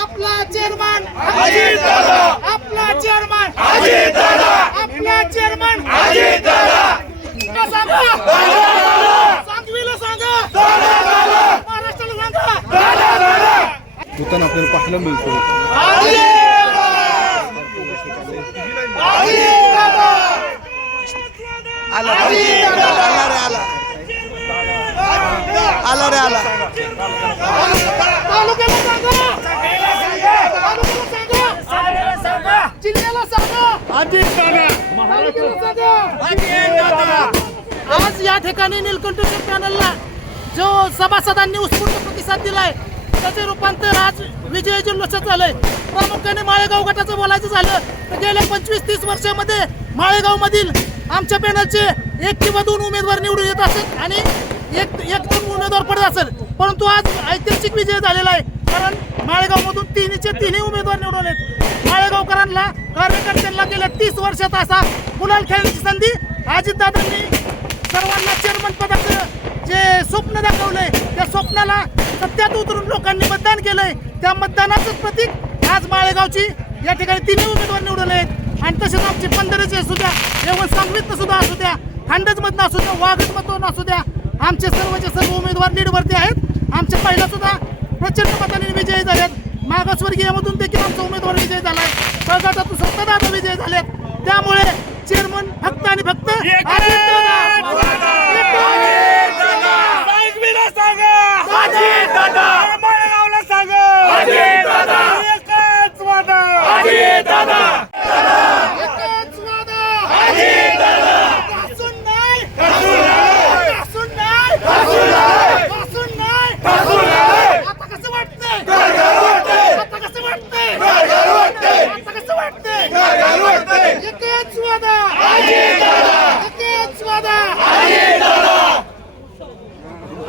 आपला चेअरमन अजित दादा, आपला चेअरमन अजित दादा, आपला चेअरमन अजित दादा. सांगा सांगवीला सांगा, महाराष्ट्राला सांगा. दुकान आपल्याला पाहायला मिळतो. आला रे आला. तालुक्याला सांगा, तालुक्याला सांगा, जिल्ह्याला सांगा, अजित दादा, तालुक्याला सांगा. आज या ठिकाणी नीलकंठेश्वर पॅनलला जो सभासदांनी उत्स्फूर्त प्रतिसाद दिलाय त्याचे रूपांतर आज विजय जल्लोषात झालंय. प्रामुख्याने माळेगाव गटाचं बोलायचं झालं तर गेल्या 25-30 वर्षामध्ये माळेगाव मधील आमच्या पॅनलचे 1 किंवा 2 उमेदवार निवडून येत असत आणि एक 2 उमेदवार पडत असेल. परंतु आज ऐतिहासिक विजय झालेला आहे, कारण माळेगाव मधून तिन्ही उमेदवार निवडून आहेत. माळेगावकरांना कार्यकर्त्यांना गेल्या 30 वर्षात असा गुलाल खेळण्याची संधी अजितदादांनी सर्वांना चेअरमन पदाचं जे स्वप्न दाखवलंय त्या स्वप्नाला सत्यात उतरून लोकांनी मतदान केलंय. त्या मतदानाचंच प्रतीक आज माळेगावची या ठिकाणी तिन्ही उमेदवार निवडून आहेत. आणि तसेच आमचे पंधरेचे असू द्या, एवढं सांगलीतनं सुद्धा असू द्या, खांडजमधनं असू द्या, वाघजमधून असू द्या, आमचे सर्व उमेदवार लीडवरती आहेत. आमच्या पहिला सुद्धा प्रचंड मताने विजयी झालेत. मागासवर्गीयमधून देखील आमचा उमेदवार विजयी झालाय. बळगाटातून सत्तादादा विजयी झालेत. त्यामुळे चेअरमन फक्त आणि फक्त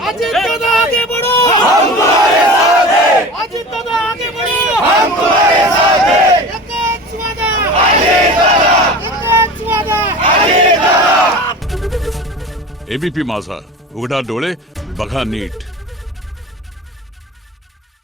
अजित दादा आगे बढ़ो, हम तुम्हारे साथ हैं. अजित दादा आगे बढ़ो, हम तुम्हारे साथ हैं. एकच वादा, अजित दादा, एकच वादा, अजित दादा. एबीपी माझा, उघडा डोळे बघा नीट.